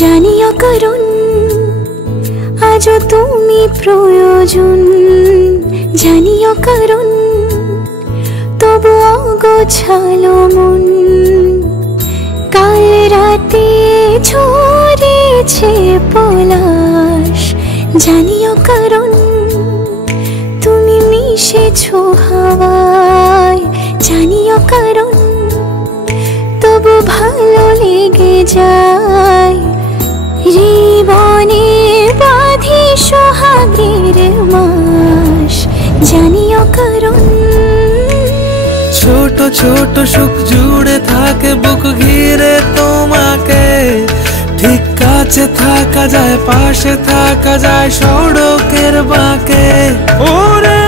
জানিও কারণ আজও তুমি প্রয়োজন, জানিও কারণ তবু অগোছালো মন। কাল রাতে ঝরেছে পলাশ, জানিও কারণ তুমি মিশেছো হাওয়ায়, জানিও কারণ তবু ভালো লেগে যায়। জীবনে বাঁধি সোহাগের মাস, জানিও কারণ ছোট ছোট সুখ জুড়ে থাকে বুক ঘিরে তোমাকে। ঠিক কাছে থাকা যায়, পাশে থাকা যায় সড়কের বাঁকে। ওরে